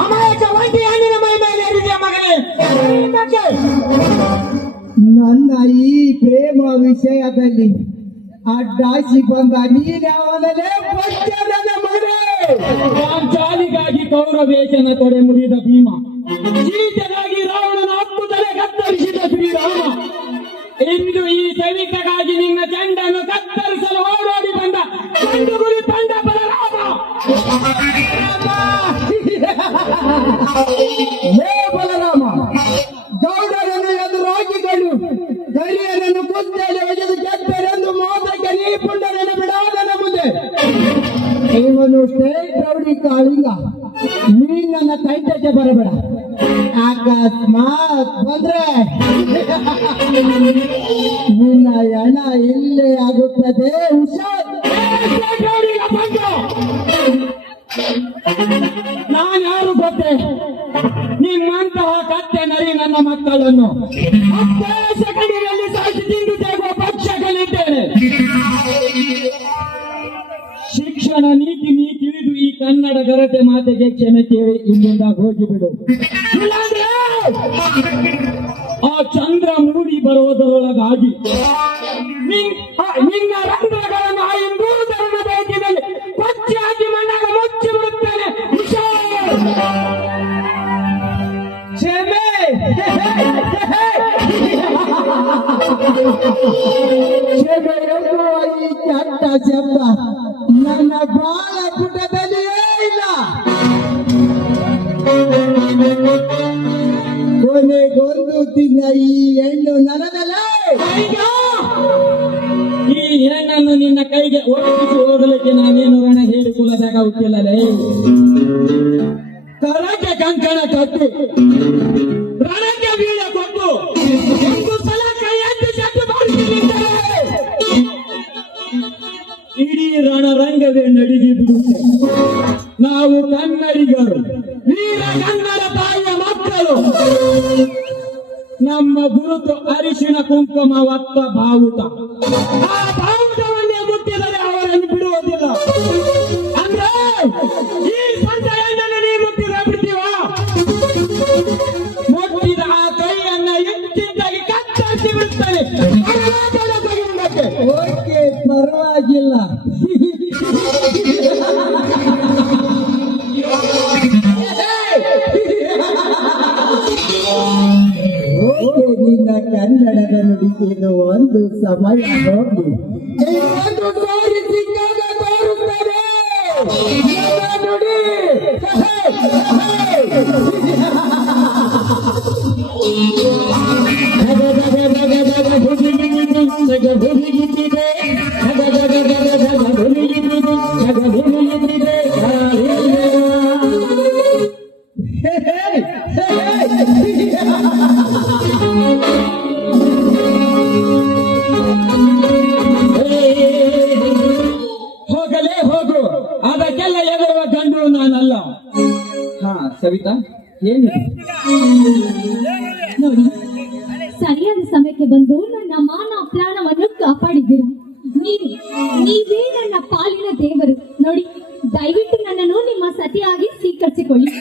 ಅಮಾಯಕ ಒಂಟಿ ಹಣ್ಣಿನ ಮೈ ಮೇಲೆ ಮಗನೇ ನನ್ನ ಈ ಪ್ರೇಮ ವಿಷಯದಲ್ಲಿ ಅಡ್ಡಾಸಿ ಬಂದ ನೀನವನಲ್ಲೇ ಕೌರವೇಶನ ತೊಡೆ ಮುರಿದ ಭೀಮ? ಜೀತಗಾಗಿ ರಾವಣನ ಅಪ್ಪುತಲೆ ತಲೆ ಕತ್ತರಿಸಿದ ಶ್ರೀರಾಮ. ಇಂದು ಈ ಸೈನಿಕಗಾಗಿ ನಿನ್ನ ಚಂಡನ್ನು ಕತ್ತರಿಸಲು ಓಡೋಡಿ ಬಂದ ಗುರಿ ತಂಡ ಬಲರಾಮ. ಹೇ ಬಲರಾಮ ಗೌಡರನ್ನು ಎದುರಾಗಿಗಳು ಗರಿಯರನ್ನು ಕುತ್ತಲೆ ಒಗೆದು ಗೆದ್ದರೆಂದು ಮೋದಕ್ಕೆ ನೀ ಪುಂಡರನ್ನು ಬಿಡಾದನ ಮುಂದೆ. ಇವನು ಕಾಳಿಂಗ. ನೀ ನನ್ನ ತಂಟೆಗೆ ಬರಬೇಡ. ಅಕಸ್ಮಾತ್ ಬಂದ್ರೆ ನಿನ್ನ ಹಣ ಇಲ್ಲೇ ಆಗುತ್ತದೆ, ಹುಷಾರ್. ನಾನು ಯಾರು ಗೊತ್ತೇ? ನಿಮ್ಮಂತಹ ಕತ್ತೆ ನರಿ ನನ್ನ ಮಕ್ಕಳನ್ನು. ಸೆಕೆಂಡಿನಲ್ಲಿ ಸಾಯಿಸಿ ತಿಂದು ಪಕ್ಷಗಳಿದ್ದೇನೆ ಶಿಕ್ಷಣ ನೀತಿ ನೀ ತಿಳಿದು ಈ ಕನ್ನಡ ಗರಟೆ ಮಾತೆಗೆ ಕ್ಷಮೆ ಕೇಳಿ ಇಲ್ಲಿಂದ ಹೋಗಿಬಿಡು. ಆ ಚಂದ್ರ ಮೂಡಿ ಬರುವುದರೊಳಗಾಗಿ ನಿನ್ನ ರಂಧ್ರಗಳನ್ನು ಈ ನನ್ನ ಬಾಳ ಪುಟದಲ್ಲಿಯೇ ಇಲ್ಲ ಕೊನೆಗೊಂದು ದಿನ ಈ ಹೆಣ್ಣು ನನಗಲ್ಲ ಅಯ್ಯೋ! ಈ ಹೆಣ್ಣನ್ನು ನಿನ್ನ ಕೈಗೆ ಒಪ್ಪಿಸಿ ಓದಲಿಕ್ಕೆ ನಾವೇನು ರಣ ಹೇಳಿ ಕುಲಬೇಕಾಗುತ್ತಿಲ್ಲಲೇ ತರಕ್ಕೆ ಕಂಕಣ ಕಟ್ಟು ರಣಕ್ಕೆ ಇಡೀ ರಣರಂಗವೇ ನಡಿಗೆ ನಾವು ಕನ್ನಡಿಗರು, ವೀರ ಕನ್ನಡ ತಾಯಿಯ ಮಕ್ಕಳು. ನಮ್ಮ ಗುರುತು ಅರಿಶಿನ ಕುಂಕುಮ ಒತ್ತ ಬಾವುಟ. ಆ ಬಾವುಟವನ್ನೇ ಮುಟ್ಟಿದರೆ ಅವರನ್ನು ಬಿಡುವುದಿಲ್ಲ. ಕನ್ನಡದ ನುಡಿಗೆ ಒಂದು ಸಮಯ ಹೋಗಿ ಇನ್ನೊಂದು ಸಾರಿ ಸಿಕ್ಕಾಗ ತೋರುತ್ತದೆ ನನ್ನ ನುಡಿ ನೋಡಿ ಸರಿಯಾದ ಸಮಯಕ್ಕೆ ಬಂದು ನನ್ನ ಮಾನ ಪ್ರಾಣವನ್ನು ಕಾಪಾಡಿದ್ದೀರಾ? ನೀವು, ನೀವೇ ನನ್ನ ಪಾಲಿನ ದೇವರು. ನೋಡಿ, ದಯವಿಟ್ಟು ನನ್ನನ್ನು ನಿಮ್ಮ ಸತಿಯಾಗಿ ಸ್ವೀಕರಿಸಿಕೊಳ್ಳಿ.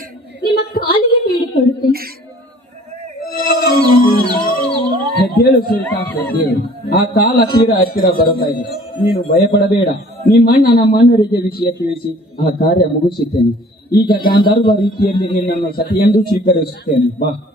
ನಿಮ್ಮ ಕಾಲಿಗೆ ಬೇಡಿಕೊಡುತ್ತೇನೆ ಸವಿತಾ ಹೆದ್ದೇಳು ಆ ಕಾಲ ತೀರ ಹತ್ತಿರ ಬರುತ್ತಾ ಇದೆ. ನೀನು ಭಯಪಡಬೇಡ. ನಿಮ್ಮಣ್ಣ ನಮ್ಮ ವಿಷಯ ತಿಳಿಸಿ, ಆ ಕಾರ್ಯ ಮುಗಿಸುತ್ತೇನೆ. ಈಗ ಗಾಂಧರ್ವ ರೀತಿಯಲ್ಲಿ ನಿನ್ನನ್ನು ಸತಿಯೆಂದು ಸ್ವೀಕರಿಸುತ್ತೇನೆ. ಬಾ.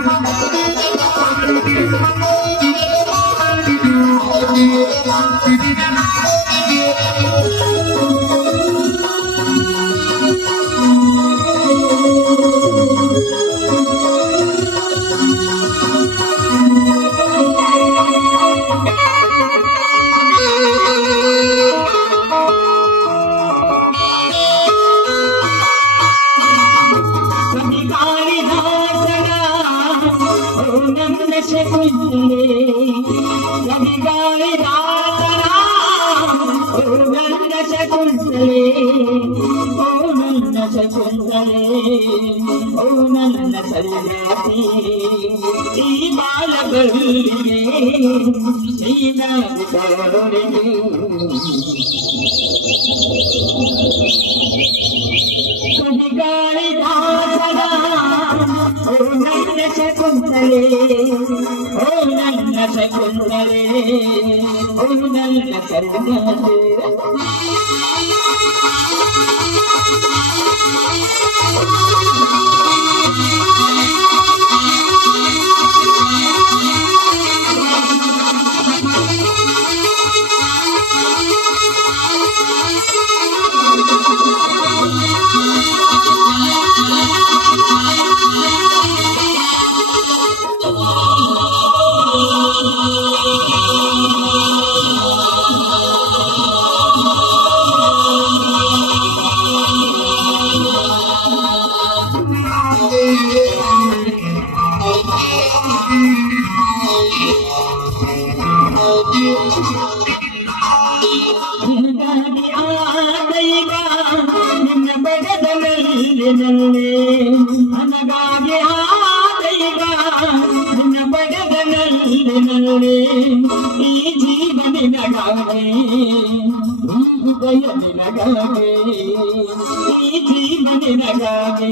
ശകുന്നേ രവികാരി ഓണന്ന ശകുന്തലേ ഓണന്ന ശകുന്തലേ ഓണന്ന സല്ലാത്തി ഈ ബാലകളിലേ ശ്രീനാഥോടെ തുടികാ কুন্দরে ও নন্দ কুন্দরে ও নন্দ কুন্দরে ನನಗಾಗಿ ಆದೈಗ ನಿನ್ನ ಪಡೆದನಲ್ಲಿ ನಲ್ಲೆ ಈ ಜೀವ ನಿನಗಾವೆ ಹೃದಯ ನಿನಗಾವೆ ಈ ಜೀವ ನಿನಗಾವೆ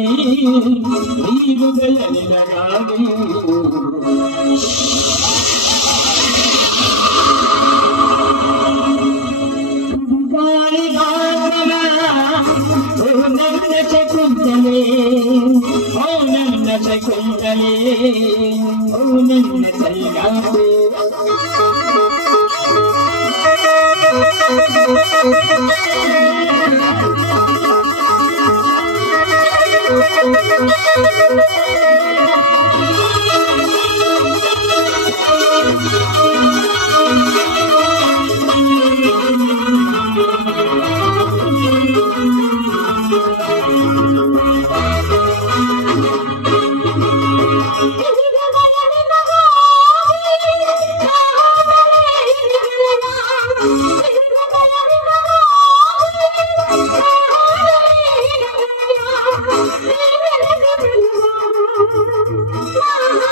ಈ ಹೃದಯ ನಿನಗಾವೆ నన్న శకుంతలే ఓ నన్న శకుంతలే ఓ నన్న తల్లారే Thank you.